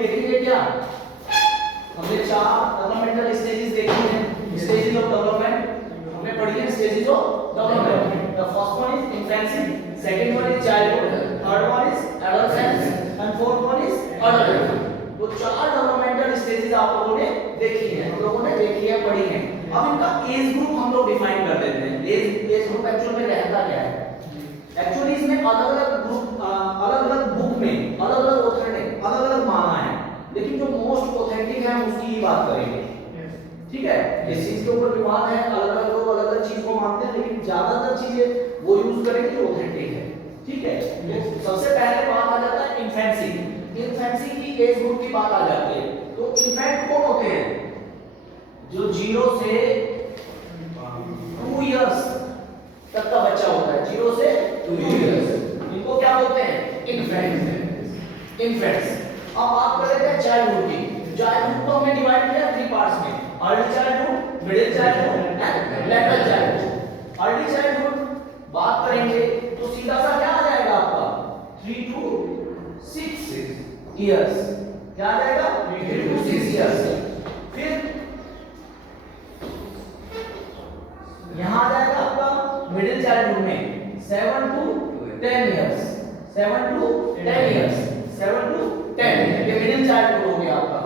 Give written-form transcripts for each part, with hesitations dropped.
देखेंगे क्या? हमने 4 डेवलपमेंटल स्टेजेस देखी हैं। स्टेजेस ऑफ डेवलपमेंट हमने पढ़ी है। Stages of development, the first one is infancy, second one is childhood, third one is adolescence and fourth one is adulthood. तो 4 डेवलपमेंटल स्टेजेस आप लोगों ने देखी हैं, हम लोगों ने देखी है, पढ़ी है। अब इनका एज ग्रुप हम लोग डिफाइन कर देते हैं। एज ग्रुप एक्चुअल में रहता क्या है? एक्चुअली इसमें अलग-अलग ग्रुप, अलग-अलग बुक में अलग-अलग ऑथर ने अलग-अलग माना है, लेकिन जो मोस्ट ऑथेंटिक है हम उसकी ही बात करेंगे। ठीक है, इस चीज के ऊपर विवाद है, अलग-अलग लोग अलग-अलग चीज को मानते हैं, लेकिन ज्यादातर चीजें वो यूज करेंगे जो ऑथेंटिक है। ठीक है, तो सबसे पहले बात आ जाता है इन्फेंसी। इन्फेंसी की एज ग्रुप की बात आ जाती है। तो इन्फेंट कौन होते हैं? जो 0 से 2 इयर्स तक का बच्चा होता है, 0 से 2 इयर्स, इनको क्या बोलते हैं? इन्फेंट। इन्फेंट्स। अब बात कर लेते हैं चाइल्डहुड की। चाइल्डहुड को हमने डिवाइड किया 3 पार्ट्स में, early childhood, middle childhood and later childhood. Early childhood बात करेंगे तो सीधा सा क्या आ जाएगा आपका? 3 to 6 इयर्स। क्या आ जाएगा? 3 to 6 इयर्स। फिर यहां आ जाएगा आपका मिडिल चाइल्डहुड में 7 to 10 years. 7 to 10 years, 7 to 10, ये मिडिल चाइल्डहुड हो गया आपका।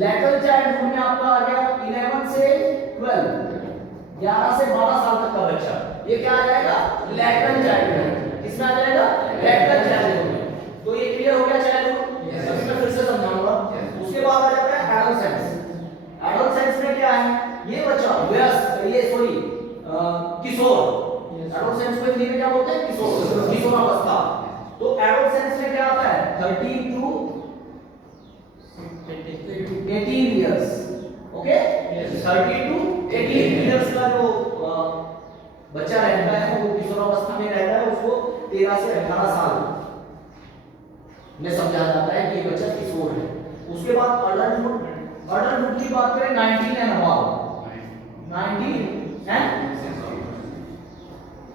लेटर चाइल्डहुड में आपका आ गया 11 से 12, 11 से 12 साल तक का बच्चा, ये क्या आ जाएगा? Letter childhood. किसमें आ जाएगा? लेटर चाइल्डहुड में। तो ये क्लियर हो गया चाइल्डहुड। अब मैं फिर से समझाऊंगा। उसके बाद आ जाता है एडोलसेंस। एडोलसेंस में क्या है? ये बच्चा वयस्क, ये सॉरी किशोर। एडोलसेंस को हिंदी में क्या बोलते हैं? किशोर, किशोरावस्था। तो एडोलसेंस में क्या आता है? 13 to 18 years. Okay, 30 to 18 years का जो बच्चा रहता है वो किशोरावस्था में रहता है, उसको 13 से 18 साल में समझा जाता है कि ये बच्चा किशोर है। उसके बाद अडल्टहुड। अडल्टहुड की बात करें 19 एंड अबव, 19 एंड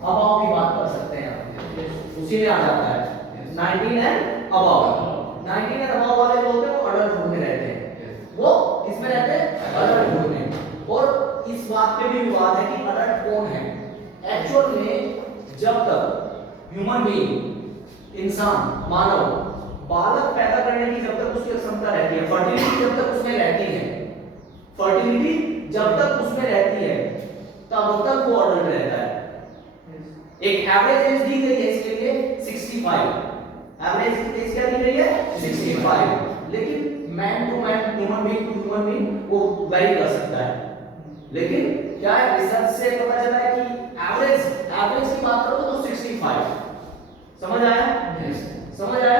अबव की बात कर सकते हैं, उसी में आ जाता है 19 एंड अबव। 19 एंड अबव वाले लोग हैं वो अडल्टहुड में रहते हैं। वो किसमें रहते हैं? अडल्टहुड में। और इस बात पे भी विवाद है कि अडल्ट कौन है। एक्चुअल में जब तक ह्यूमन बीइंग, इंसान, मानव बालक पैदा करने की जब तक उसकी क्षमता रहती है, फर्टिलिटी जब तक उसमें रहती है, फर्टिलिटी जब तक उसमें रहती है, तब तक वो अडल्ट रहता है। एक एवरेज एज दी गई है इसके लिए 65। एवरेज एज क्या दी गई है? 65। लेकिन man to man, human being to human being वो वेरी कर सकता है। लेकिन क्या है, रिसर्च से पता चला है कि एवरेज की बात करो तो 65। समझ आया? समझ आया?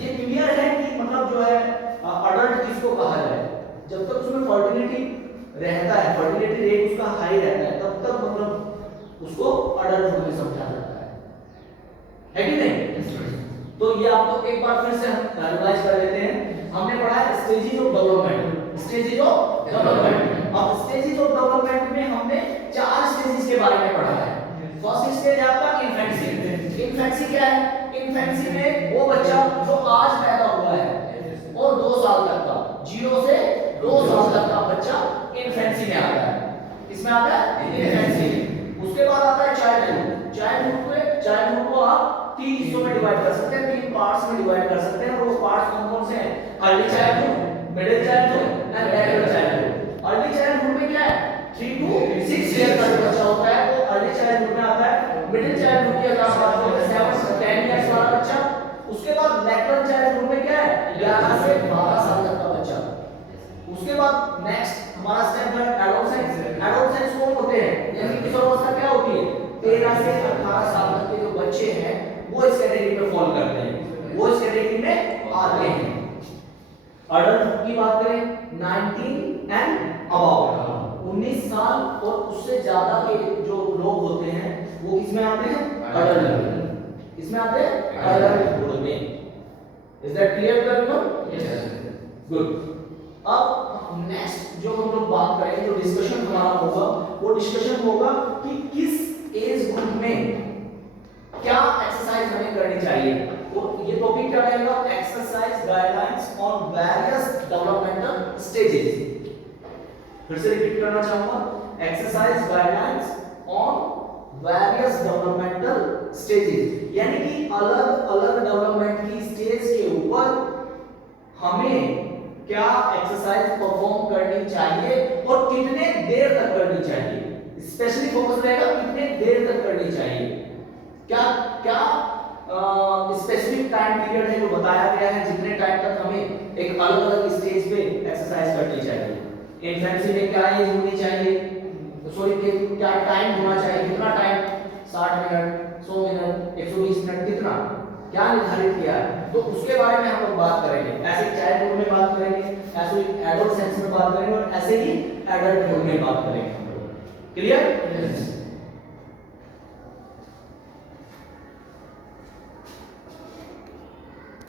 ये क्लियर है कि मतलब जो है अडल्ट किसको कहा जाए? जब तक उसमें फर्टिलिटी रहता है, फर्टिलिटी रेट उसका हाई रहता है, तब तक मतलब उसको अडल्ट में समझा जाता है कि नहीं? तो ये आपको एक बार फिर से हम रिवाइज कर लेते हैं। हमने पढ़ा है stages of development, stages of development. अब स्टेजेस ऑफ डेवलपमेंट में हमने 4 स्टेजेस के बारे में पढ़ा है। फर्स्ट स्टेज आपका इन्फेंसी। इन्फेंसी क्या है? इन्फेंसी में वो बच्चा जो आज पैदा हुआ है और 2 साल तक का, 0 से 2 साल तक का बच्चा इन्फेंसी में आता है। किसमें आता है? इन्फेंसी में। उसके बाद आता है चाइल्डहुड। चाइल्डहुड को आप 3 हिस्सों में डिवाइड कर सकते हैं, 3 पार्ट्स में डिवाइड कर सकते हैं। और वो पार्ट्स कौन-कौन से हैं? Early childhood, middle childhood and later childhood. Early childhood में क्या है? 3 to 6 ईयर का बच्चा होता है, वो अर्ली चाइल्डहुड में आता है। मिडिल चाइल्डहुड की अगर बात करें 7 से 10 इयर्स वाला बच्चा। उसके बाद लेटर चाइल्डहुड में क्या है? 11 से 12 साल तक का बच्चा। उसके बाद नेक्स्ट हमारा स्टेप है एडोलसेंस। एडोलसेंस कौन होते हैं? यानी किशोरावस्था क्या होती है? 13 से 18 साल तक के जो बच्चे हैं वो इस कैटेगरी में फॉल करते हैं, वो इस कैटेगरी में आते हैं। अडल्ट की बात करें 19 एंड अबव, 19 साल और उससे ज्यादा के जो लोग होते हैं वो किसमें आते हैं? अडल्ट। इसमें आते हैं अडल्टहुड में। Is that clear to everyone? Yes, good. अब नेक्स्ट जो हम लोग बात करेंगे, जो डिस्कशन हमारा होगा, वो डिस्कशन होगा कि किस एज ग्रुप में क्या एक्सरसाइज हमें करनी चाहिए। तो ये टॉपिक क्या रहेगा, exercise guidelines on various developmental stages. फिर से रिपीट करना चाहूंगा, exercise guidelines on various developmental stages, यानी कि अलग अलग डेवलपमेंट की स्टेज के ऊपर हमें क्या एक्सरसाइज परफॉर्म करनी चाहिए और कितने देर तक करनी चाहिए। स्पेशली फोकस रहेगा कितने देर तक करनी चाहिए, क्या क्या स्पेसिफिक टाइम पीरियड है जो बताया गया है जितने टाइम तक हमें एक अलग अलग स्टेज पे एक्सरसाइज करनी चाहिए। इन्फेंसी में क्या एज होनी चाहिए, सॉरी क्या टाइम होना चाहिए, कितना टाइम, 60 मिनट, 100 मिनट, 120 मिनट, कितना क्या निर्धारित किया है, तो उसके बारे में हम लोग बात करेंगे। ऐसे चाइल्डहुड में बात करेंगे, ऐसे एडोलसेंस में बात करेंगे और ऐसे ही एडल्टहुड में बात करेंगे हम लोग। क्लियर?